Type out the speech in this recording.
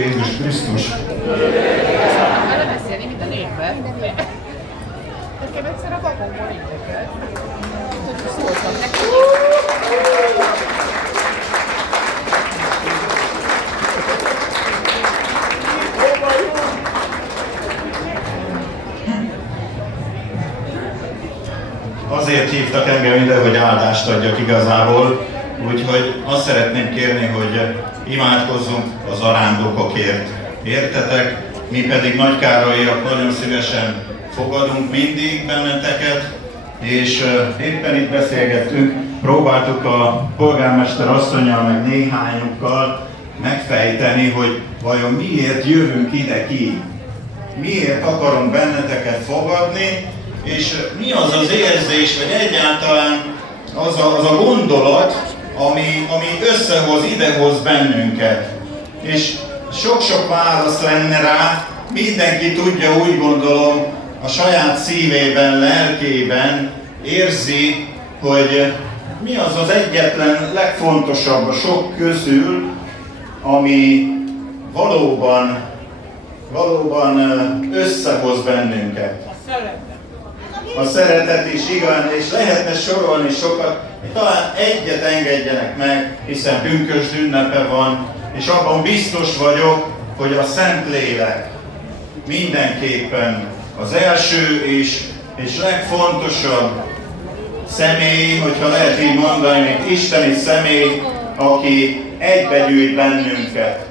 Jézus Krisztus! Ma la messi limita neve? Perché penserà poco un morire. Azért hívtak engem ide, hogy áldást adjak igazából, úgyhogy azt szeretném kérni, hogy imádkozzunk az arándokokért. Értetek? Mi pedig nagykárolyiak nagyon szívesen fogadunk mindig benneteket, és éppen itt beszélgettünk, próbáltuk a polgármester asszonnyal meg néhányukkal megfejteni, hogy vajon miért jövünk ide ki, miért akarunk benneteket fogadni, és mi az az érzés, vagy egyáltalán az a gondolat, ami összehoz, idehoz bennünket. És sok-sok válasz lenne rá, mindenki tudja, úgy gondolom, a saját szívében, lelkében érzi, hogy mi az az egyetlen legfontosabb a sok közül, ami valóban összehoz bennünket. A szeretet is, igen, és lehetne sorolni sokat, talán egyet engedjenek meg, hiszen pünkösd ünnepe van, és abban biztos vagyok, hogy a Szentlélek mindenképpen az első és legfontosabb személy, hogyha lehet így mondani, mint isteni személy, aki egybegyűjt bennünket.